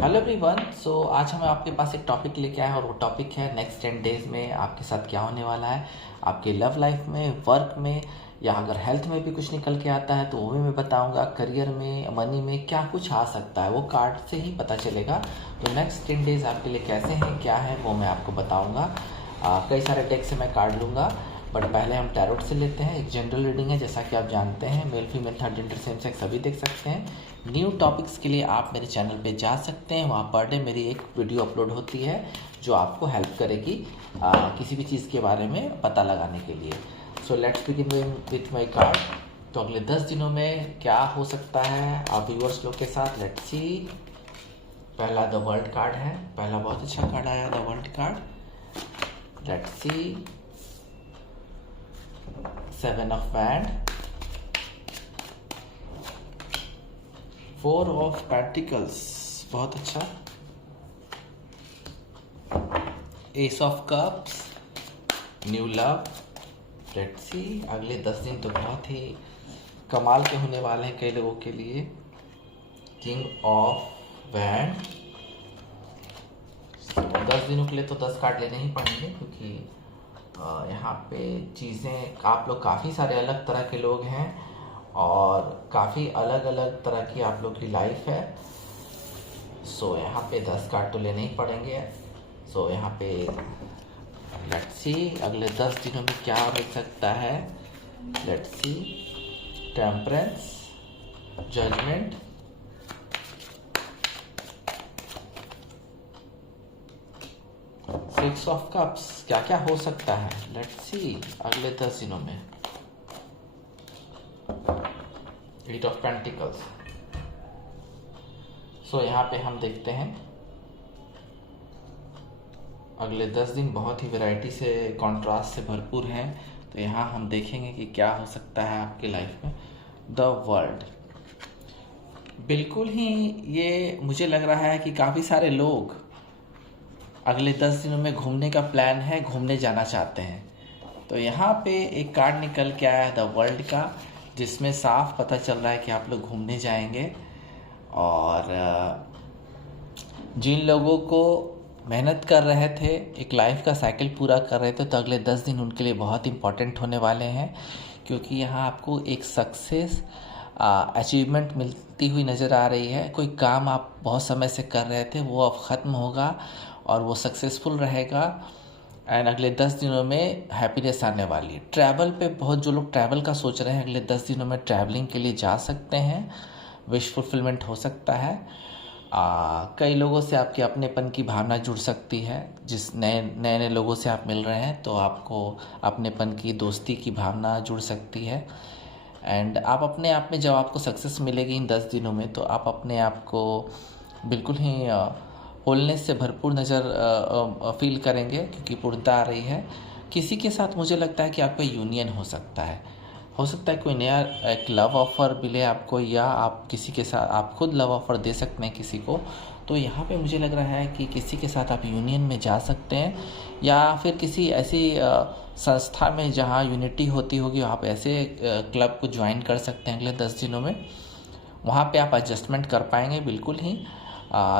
Hello everyone. आज हम आपके पास एक टॉपिक लेके आए हैं और वो टॉपिक है नेक्स्ट 10 डेज में आपके साथ क्या होने वाला है, आपके लव लाइफ में, वर्क में, या अगर हेल्थ में भी कुछ निकल के आता है तो वो भी मैं बताऊंगा। करियर में, मनी में क्या कुछ आ सकता है वो कार्ड से ही पता चलेगा। तो नेक्स्ट 10 डेज आपके लिए कैसे हैं, क्या है, वो मैं आपको बताऊँगा। कई सारे डेक से मैं कार्ड लूँगा, बट पहले हम टैरोट से लेते हैं। एक जनरल रीडिंग है, जैसा कि आप जानते हैं। Male female third gender same sex सभी देख सकते हैं। न्यू टॉपिक्स के लिए आप मेरे चैनल पे जा सकते हैं, वहाँ पर डे मेरी एक वीडियो अपलोड होती है जो आपको हेल्प करेगी किसी भी चीज़ के बारे में पता लगाने के लिए। So let's begin with my card. तो अगले 10 दिनों में क्या हो सकता है आप व्यूअर्स लोग के साथ, लेट्स सी। पहला द वर्ल्ड कार्ड है, पहला बहुत अच्छा कार्ड आया, the world card. Let's see, 7 of Wands, 4 of Pentacles, बहुत अच्छा। Ace of Cups, new love. Let's see, अगले 10 दिन तो बहुत ही कमाल के होने वाले हैं कई लोगों के लिए। King of wand. 10 दिनों के लिए तो 10 कार्ड लेने ही पड़ेंगे, क्योंकि यहाँ पे चीज़ें, आप लोग काफ़ी सारे अलग तरह के लोग हैं और काफ़ी अलग अलग तरह की आप लोग की लाइफ है। सो यहाँ पे 10 कार्ड तो लेने ही पड़ेंगे। सो यहाँ पे लेट्स सी अगले 10 दिनों में क्या मिल सकता है। Let's see, temperance, judgement, six of cups, क्या क्या हो सकता है। लेट्स सी अगले 10 दिनों में। 8 ऑफ पेंटिकल्स। सो यहाँ पे हम देखते हैं अगले 10 दिन बहुत ही वैरायटी से, कॉन्ट्रास्ट से भरपूर हैं। तो यहाँ हम देखेंगे कि क्या हो सकता है आपकी लाइफ में। द वर्ल्ड, बिल्कुल ही ये मुझे लग रहा है कि काफ़ी सारे लोग अगले 10 दिनों में घूमने का प्लान है, घूमने जाना चाहते हैं। तो यहाँ पे एक कार्ड निकल के आया है द वर्ल्ड का, जिसमें साफ पता चल रहा है कि आप लोग घूमने जाएंगे। और जिन लोगों को मेहनत कर रहे थे, एक लाइफ का साइकिल पूरा कर रहे थे, तो अगले 10 दिन उनके लिए बहुत इंपॉर्टेंट होने वाले हैं, क्योंकि यहाँ आपको एक सक्सेस अचीवमेंट मिलती हुई नज़र आ रही है। कोई काम आप बहुत समय से कर रहे थे वो अब ख़त्म होगा और वो सक्सेसफुल रहेगा। एंड अगले 10 दिनों में हैप्पीनेस आने वाली है। ट्रैवल पे बहुत, जो लोग ट्रैवल का सोच रहे हैं, अगले 10 दिनों में ट्रैवलिंग के लिए जा सकते हैं। विश फुलफिलमेंट हो सकता है। कई लोगों से आपके अपनेपन की भावना जुड़ सकती है। जिस नए नए लोगों से आप मिल रहे हैं तो आपको अपनेपन की, दोस्ती की भावना जुड़ सकती है। एंड आप अपने आप में, जब आपको सक्सेस मिलेगी इन 10 दिनों में, तो आप अपने आप को बिल्कुल ही होलनेस से भरपूर नज़र फील करेंगे, क्योंकि पूर्णता आ रही है। किसी के साथ मुझे लगता है कि आपका यूनियन हो सकता है। कोई नया एक लव ऑफ़र मिले आपको, या आप किसी के साथ, आप खुद लव ऑफ़र दे सकते हैं किसी को। तो यहाँ पे मुझे लग रहा है कि किसी के साथ आप यूनियन में जा सकते हैं, या फिर किसी ऐसी संस्था में जहाँ यूनिटी होती होगी, आप ऐसे क्लब को ज्वाइन कर सकते हैं अगले 10 दिनों में। वहाँ पे आप एडजस्टमेंट कर पाएंगे बिल्कुल ही।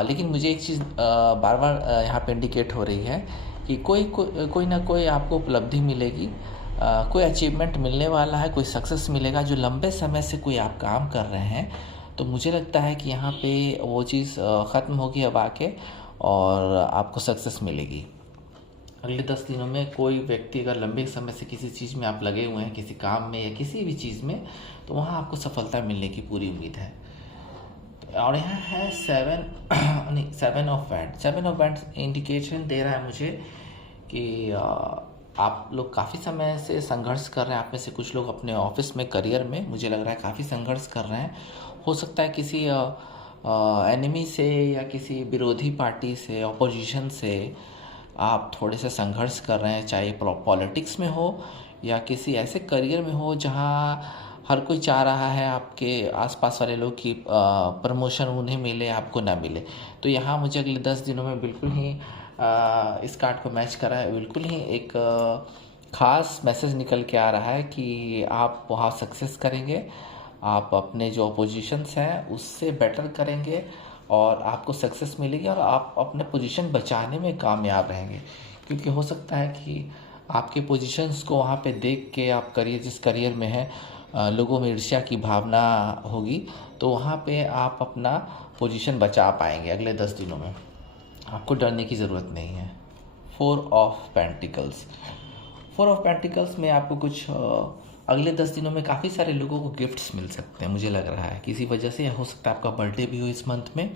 लेकिन मुझे एक चीज़ बार बार यहाँ पे इंडिकेट हो रही है कि कोई ना कोई आपको उपलब्धि मिलेगी, कोई अचीवमेंट मिलने वाला है, कोई सक्सेस मिलेगा जो लंबे समय से कोई आप काम कर रहे हैं। तो मुझे लगता है कि यहाँ पे वो चीज़ ख़त्म होगी अब आके, और आपको सक्सेस मिलेगी। अगले 10 दिनों में कोई व्यक्ति अगर लंबे समय से किसी चीज़ में आप लगे हुए हैं, किसी काम में या किसी भी चीज़ में, तो वहाँ आपको सफलता मिलने की पूरी उम्मीद है। और यहाँ है 7 of wand. 7 of wand indication दे रहा है मुझे कि आप लोग काफ़ी समय से संघर्ष कर रहे हैं। आप में से कुछ लोग अपने ऑफिस में, करियर में, मुझे लग रहा है काफ़ी संघर्ष कर रहे हैं। हो सकता है किसी एनिमी से या किसी विरोधी पार्टी से, ऑपोजिशन से आप थोड़े से संघर्ष कर रहे हैं, चाहे पॉलिटिक्स में हो या किसी ऐसे करियर में हो जहाँ हर कोई चाह रहा है आपके आसपास वाले लोग की प्रमोशन उन्हें मिले, आपको ना मिले। तो यहाँ मुझे अगले 10 दिनों में बिल्कुल ही इस कार्ड को मैच करा है। बिल्कुल ही एक ख़ास मैसेज निकल के आ रहा है कि आप वहाँ सक्सेस करेंगे, आप अपने जो अपोजिशंस हैं उससे बेटर करेंगे, और आपको सक्सेस मिलेगी और आप अपने पोजीशन बचाने में कामयाब रहेंगे। क्योंकि हो सकता है कि आपके पोजीशंस को वहाँ पे देख के आप जिस करियर में हैं लोगों में ईर्ष्या की भावना होगी, तो वहाँ पे आप अपना पोजीशन बचा पाएंगे अगले 10 दिनों में। आपको डरने की ज़रूरत नहीं है। 4 ऑफ पेंटिकल्स। 4 ऑफ पेंटिकल्स में आपको कुछ अगले 10 दिनों में काफ़ी सारे लोगों को गिफ्ट्स मिल सकते हैं। मुझे लग रहा है किसी वजह से, हो सकता है आपका बर्थडे भी हो इस मंथ में,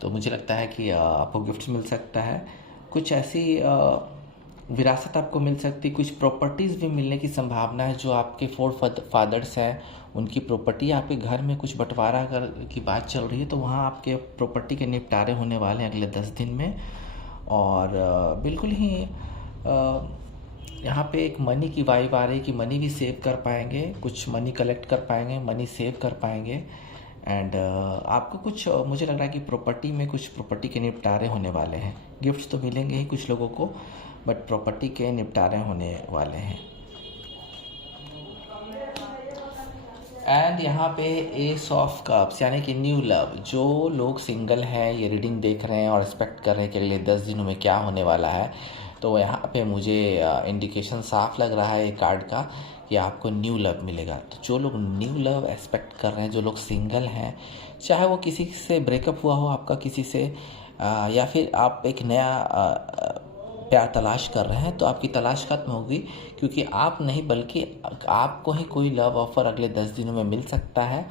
तो मुझे लगता है कि आपको गिफ्ट्स मिल सकता है। कुछ ऐसी विरासत आपको मिल सकती है, कुछ प्रॉपर्टीज़ भी मिलने की संभावना है। जो आपके फादर्स हैं उनकी प्रॉपर्टी, आपके घर में कुछ बंटवारा की बात चल रही है, तो वहाँ आपके प्रॉपर्टी के निपटारे होने वाले हैं अगले 10 दिन में। और बिल्कुल ही यहाँ पे एक मनी की वाइब आ रही है कि मनी भी सेव कर पाएंगे, कुछ मनी कलेक्ट कर पाएंगे, मनी सेव कर पाएंगे। एंड आपको कुछ मुझे लग रहा है कि प्रॉपर्टी में कुछ प्रॉपर्टी के निपटारे होने वाले हैं। गिफ्ट्स तो मिलेंगे ही कुछ लोगों को, बट प्रॉपर्टी के निपटारे होने वाले हैं। एंड यहाँ पे एस ऑफ कप्स यानी कि न्यू लव। जो लोग सिंगल हैं, ये रीडिंग देख रहे हैं और एक्सपेक्ट कर रहे हैं कि अगले 10 दिनों में क्या होने वाला है, तो यहाँ पे मुझे इंडिकेशन साफ लग रहा है एक कार्ड का कि आपको न्यू लव मिलेगा। तो जो लोग न्यू लव एक्सपेक्ट कर रहे हैं, जो लोग सिंगल हैं, चाहे वो किसी से ब्रेकअप हुआ हो आपका किसी से, या फिर आप एक नया प्यार तलाश कर रहे हैं, तो आपकी तलाश खत्म होगी। क्योंकि आप नहीं बल्कि आपको ही कोई लव ऑफर अगले 10 दिनों में मिल सकता है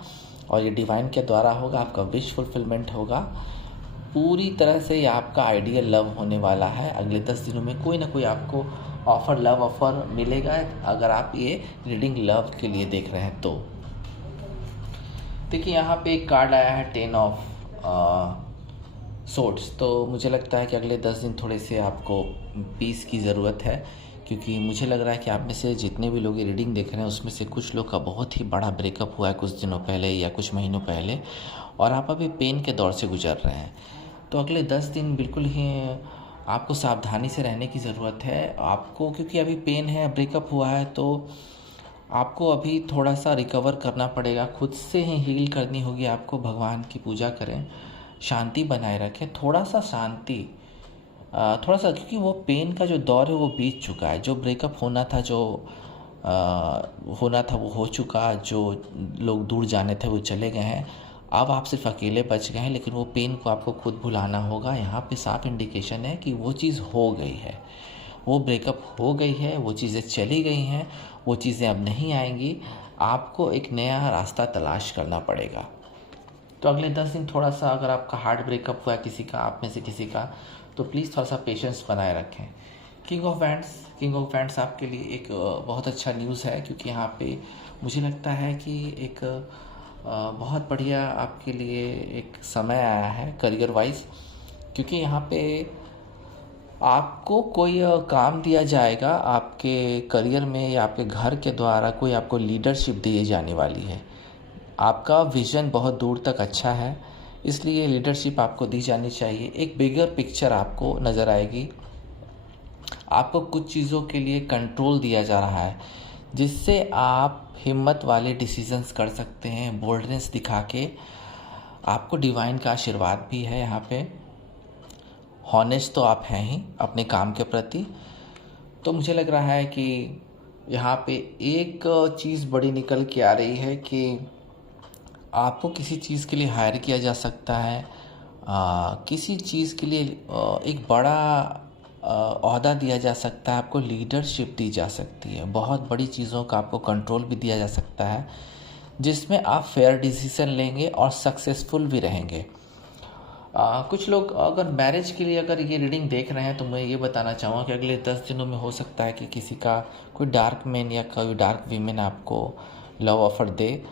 और ये डिवाइन के द्वारा होगा। आपका विश फुलफिलमेंट होगा। पूरी तरह से ये आपका आइडियल लव होने वाला है। अगले 10 दिनों में कोई ना कोई आपको लव ऑफर मिलेगा, अगर आप ये रीडिंग लव के लिए देख रहे हैं तो। देखिए यहाँ पे एक कार्ड आया है 10 ऑफ सोर्ड्स। तो मुझे लगता है कि अगले 10 दिन थोड़े से आपको पीस की ज़रूरत है। क्योंकि मुझे लग रहा है कि आप में से जितने भी लोग ये रीडिंग देख रहे हैं, उसमें से कुछ लोग का बहुत ही बड़ा ब्रेकअप हुआ है कुछ दिनों पहले या कुछ महीनों पहले, और आप अभी पेन के दौर से गुजर रहे हैं। तो अगले 10 दिन बिल्कुल ही आपको सावधानी से रहने की ज़रूरत है आपको, क्योंकि अभी पेन है, ब्रेकअप हुआ है, तो आपको अभी थोड़ा सा रिकवर करना पड़ेगा, खुद से ही हील करनी होगी आपको। भगवान की पूजा करें, शांति बनाए रखें, थोड़ा सा शांति, थोड़ा सा, क्योंकि वो पेन का जो दौर है वो बीत चुका है। जो ब्रेकअप होना था, जो होना था वो हो चुका। जो लोग दूर जाने थे वो चले गए हैं। अब आप सिर्फ अकेले बच गए हैं, लेकिन वो पेन को आपको खुद भुलाना होगा। यहाँ पे साफ इंडिकेशन है कि वो चीज़ हो गई है, वो ब्रेकअप हो गई है, वो चीज़ें चली गई हैं, वो चीज़ें अब नहीं आएंगी। आपको एक नया रास्ता तलाश करना पड़ेगा। तो अगले 10 दिन थोड़ा सा, अगर आपका हार्ट ब्रेकअप हुआ है किसी का, आप में से किसी का, तो प्लीज़ थोड़ा सा पेशेंस बनाए रखें। किंग ऑफ वैंड्स आपके लिए एक बहुत अच्छा न्यूज़ है। क्योंकि यहाँ पे मुझे लगता है कि एक बहुत बढ़िया आपके लिए एक समय आया है करियर वाइज। क्योंकि यहाँ पे आपको कोई काम दिया जाएगा आपके करियर में, या आपके घर के द्वारा कोई आपको लीडरशिप दी जाने वाली है। आपका विज़न बहुत दूर तक अच्छा है, इसलिए लीडरशिप आपको दी जानी चाहिए। एक बिगर पिक्चर आपको नज़र आएगी। आपको कुछ चीज़ों के लिए कंट्रोल दिया जा रहा है, जिससे आप हिम्मत वाले डिसीजंस कर सकते हैं, बोल्डनेस दिखा के। आपको डिवाइन का आशीर्वाद भी है यहाँ पे। हॉनेस्ट तो आप हैं ही अपने काम के प्रति। तो मुझे लग रहा है कि यहाँ पे एक चीज़ बड़ी निकल के आ रही है कि आपको किसी चीज़ के लिए हायर किया जा सकता है। किसी चीज़ के लिए एक बड़ा ओहदा दिया जा सकता है, आपको लीडरशिप दी जा सकती है, बहुत बड़ी चीज़ों का आपको कंट्रोल भी दिया जा सकता है, जिसमें आप फेयर डिसीजन लेंगे और सक्सेसफुल भी रहेंगे। कुछ लोग अगर मैरिज के लिए अगर ये रीडिंग देख रहे हैं, तो मैं ये बताना चाहूँगा कि अगले 10 दिनों में हो सकता है कि किसी का कोई डार्क मैन या कोई डार्क वीमेन आपको लव ऑफर दे,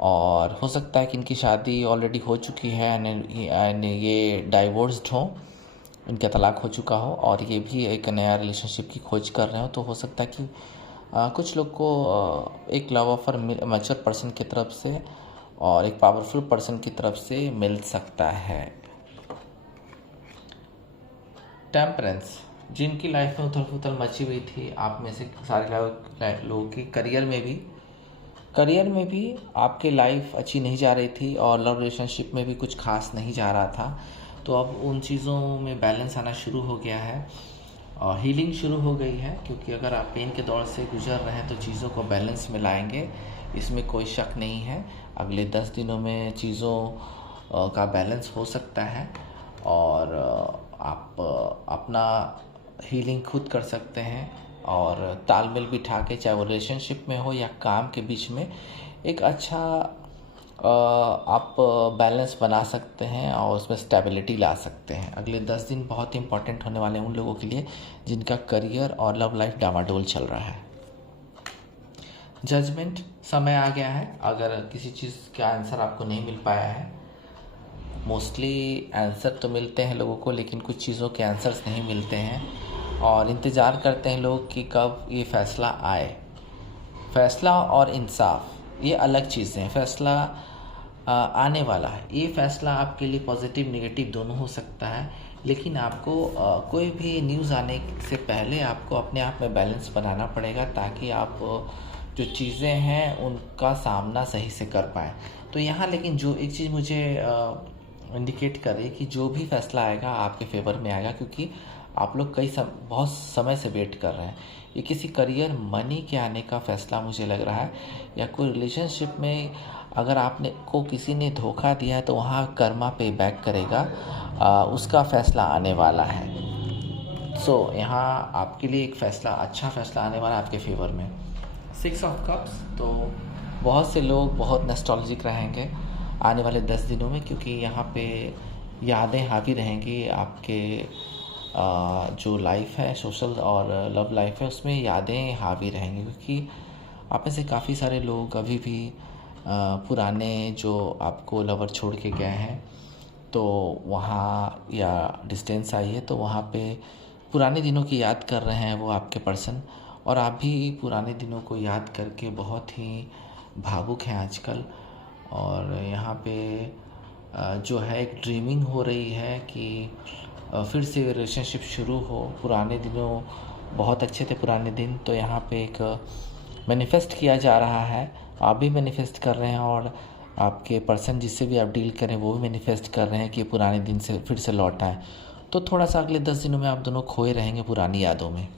और हो सकता है कि इनकी शादी ऑलरेडी हो चुकी है एंड ये डाइवोर्स्ड हो, इनका तलाक हो चुका हो, और ये भी एक नया रिलेशनशिप की खोज कर रहे हो। तो हो सकता है कि कुछ लोग को एक लव ऑफर मैच्योर पर्सन की तरफ से और एक पावरफुल पर्सन की तरफ से मिल सकता है। टेम्परेंस, जिनकी लाइफ में उथल पुथल मची हुई थी, आप में से सारे लोगों की करियर में भी करियर में भी आपके लाइफ अच्छी नहीं जा रही थी और लव रिलेशनशिप में भी कुछ खास नहीं जा रहा था, तो अब उन चीज़ों में बैलेंस आना शुरू हो गया है और हीलिंग शुरू हो गई है। क्योंकि अगर आप पेन के दौर से गुजर रहे हैं तो चीज़ों को बैलेंस में लाएंगे, इसमें कोई शक नहीं है। अगले 10 दिनों में चीज़ों का बैलेंस हो सकता है और आप अपना हीलिंग खुद कर सकते हैं और तालमेल बिठा के, चाहे वो रिलेशनशिप में हो या काम के बीच में, एक अच्छा आप बैलेंस बना सकते हैं और उसमें स्टेबिलिटी ला सकते हैं। अगले 10 दिन बहुत इंपॉर्टेंट होने वाले हैं उन लोगों के लिए जिनका करियर और लव लाइफ डामाडोल चल रहा है। जजमेंट समय आ गया है। अगर किसी चीज़ का आंसर आपको नहीं मिल पाया है, मोस्टली आंसर तो मिलते हैं लोगों को, लेकिन कुछ चीज़ों के आंसर्स नहीं मिलते हैं और इंतज़ार करते हैं लोग कि कब ये फ़ैसला आए। फ़ैसला और इंसाफ ये अलग चीज़ें हैं। फ़ैसला आने वाला है। ये फ़ैसला आपके लिए पॉजिटिव नेगेटिव दोनों हो सकता है, लेकिन आपको कोई भी न्यूज़ आने से पहले आपको अपने आप में बैलेंस बनाना पड़ेगा ताकि आप जो चीज़ें हैं उनका सामना सही से कर पाएँ। तो यहाँ लेकिन जो एक चीज़ मुझे इंडिकेट करे कि जो भी फ़ैसला आएगा आपके फेवर में आएगा, क्योंकि आप लोग बहुत समय से वेट कर रहे हैं। ये किसी करियर मनी के आने का फ़ैसला मुझे लग रहा है, या कोई रिलेशनशिप में अगर आपने को किसी ने धोखा दिया है तो वहाँ कर्मा पे बैक करेगा, उसका फ़ैसला आने वाला है। यहाँ आपके लिए एक फ़ैसला, अच्छा फ़ैसला आने वाला है आपके फेवर में। 6 ऑफ कप्स, तो बहुत से लोग बहुत नॉस्टैल्जिक रहेंगे आने वाले 10 दिनों में, क्योंकि यहाँ पे यादें हावी रहेंगी आपके जो लाइफ है, सोशल और लव लाइफ है, उसमें यादें हावी रहेंगी। क्योंकि आप में से काफ़ी सारे लोग अभी भी पुराने जो आपको लवर छोड़ के गए हैं तो वहाँ, या डिस्टेंस आई है तो वहाँ पे पुराने दिनों की याद कर रहे हैं वो आपके पर्सन, और आप भी पुराने दिनों को याद करके बहुत ही भावुक हैं आजकल। और यहाँ पे जो है एक ड्रीमिंग हो रही है कि फिर से रिलेशनशिप शुरू हो। पुराने दिनों बहुत अच्छे थे पुराने दिन, तो यहाँ पे एक मैनिफेस्ट किया जा रहा है। आप भी मैनिफेस्ट कर रहे हैं और आपके पर्सन जिससे भी आप डील करें वो भी मैनिफेस्ट कर रहे हैं कि पुराने दिन से फिर से लौट आए। तो थोड़ा सा अगले 10 दिनों में आप दोनों खोए रहेंगे पुरानी यादों में।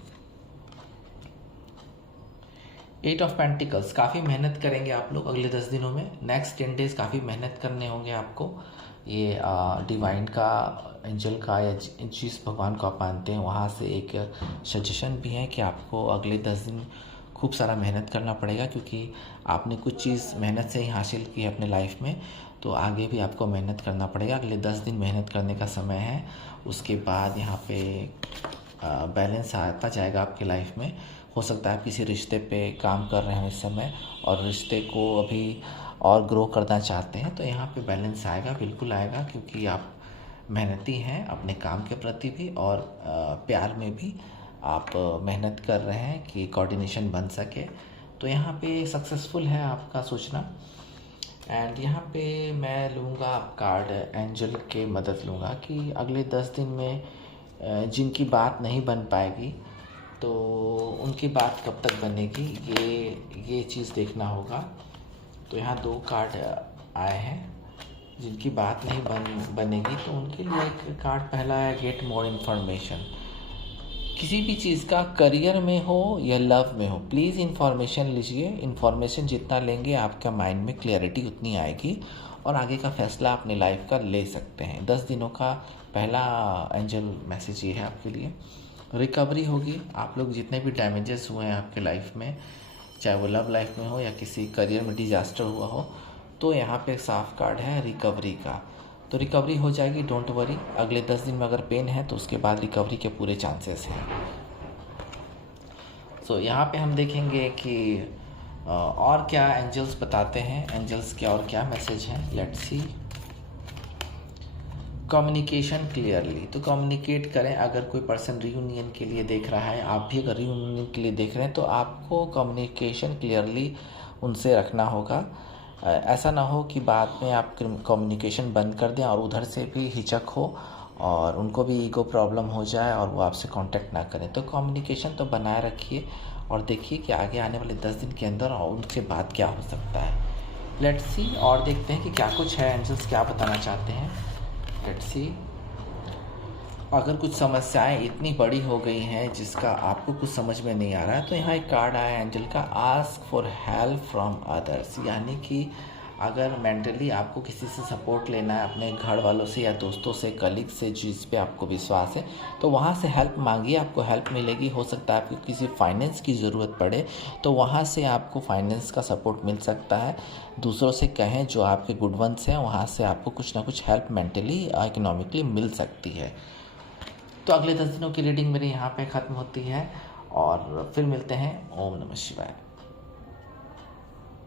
8 ऑफ पेंटिकल्स, काफ़ी मेहनत करेंगे आप लोग अगले 10 दिनों में। नेक्स्ट 10 डेज़ काफ़ी मेहनत करने होंगे आपको। ये डिवाइन का, एंजल का, या जिस भगवान को आप मानते हैं वहाँ से एक सजेशन भी है कि आपको अगले 10 दिन खूब सारा मेहनत करना पड़ेगा, क्योंकि आपने कुछ चीज़ मेहनत से ही हासिल की है अपने लाइफ में, तो आगे भी आपको मेहनत करना पड़ेगा। अगले 10 दिन मेहनत करने का समय है। उसके बाद यहाँ पे बैलेंस आता जाएगा आपके लाइफ में। हो सकता है आप किसी रिश्ते पे काम कर रहे हो इस समय और रिश्ते को अभी और ग्रो करना चाहते हैं, तो यहाँ पे बैलेंस आएगा, बिल्कुल आएगा, क्योंकि आप मेहनती हैं अपने काम के प्रति भी और प्यार में भी आप मेहनत कर रहे हैं कि कोऑर्डिनेशन बन सके। तो यहाँ पे सक्सेसफुल है आपका सोचना। एंड यहाँ पे मैं लूँगा आप कार्ड एंजल के मदद लूँगा कि अगले 10 दिन में जिनकी बात नहीं बन पाएगी तो उनकी बात कब तक बनेगी, ये चीज़ देखना होगा। तो यहाँ 2 कार्ड आए हैं। जिनकी बात नहीं बनेगी तो उनके लिए एक कार्ड पहला है गेट मोर इन्फॉर्मेशन। किसी भी चीज़ का करियर में हो या लव में हो, प्लीज़ इन्फॉर्मेशन लीजिए। इन्फॉर्मेशन जितना लेंगे आपका माइंड में क्लैरिटी उतनी आएगी और आगे का फैसला अपनी लाइफ का ले सकते हैं। 10 दिनों का पहला एंजल मैसेज ये है आपके लिए। रिकवरी होगी। आप लोग जितने भी डैमेजेस हुए हैं आपके लाइफ में, चाहे वो लव लाइफ में हो या किसी करियर में डिजास्टर हुआ हो, तो यहाँ पे साफ कार्ड है रिकवरी का। तो रिकवरी हो जाएगी, डोंट वरी। अगले 10 दिन में अगर पेन है तो उसके बाद रिकवरी के पूरे चांसेस हैं। सो यहाँ पे हम देखेंगे कि और क्या एंजल्स बताते हैं, एंजल्स के और क्या मैसेज हैं। Let's see. कम्युनिकेशन क्लियरली, तो कम्युनिकेट करें। अगर कोई पर्सन रियूनियन के लिए देख रहा है, आप भी अगर रियूनियन के लिए देख रहे हैं, तो आपको कम्युनिकेशन क्लियरली उनसे रखना होगा। ऐसा ना हो कि बाद में आप कम्युनिकेशन बंद कर दें और उधर से भी हिचक हो और उनको भी ईगो प्रॉब्लम हो जाए और वो आपसे कांटेक्ट ना करें। तो कम्युनिकेशन तो बनाए रखिए और देखिए कि आगे आने वाले 10 दिन के अंदर और उनसे बात क्या हो सकता है। लेट्स सी, और देखते हैं कि क्या कुछ है, एंजल्स क्या बताना चाहते हैं। Let's see. अगर कुछ समस्याएं इतनी बड़ी हो गई हैं जिसका आपको कुछ समझ में नहीं आ रहा है, तो यहाँ एक कार्ड आया एंजल का, ask for help from others. यानी कि अगर मेंटली आपको किसी से सपोर्ट लेना है, अपने घर वालों से या दोस्तों से, कलीग से, जिस पे आपको विश्वास है, तो वहाँ से हेल्प मांगिए, आपको हेल्प मिलेगी। हो सकता है आपको किसी फाइनेंस की ज़रूरत पड़े, तो वहाँ से आपको फाइनेंस का सपोर्ट मिल सकता है। दूसरों से कहें जो आपके गुड वंस हैं, वहाँ से आपको कुछ ना कुछ हेल्प मेंटली इकोनॉमिकली मिल सकती है। तो अगले 10 दिनों की रीडिंग मेरी यहाँ पे ख़त्म होती है और फिर मिलते हैं। ओम नमः शिवाय।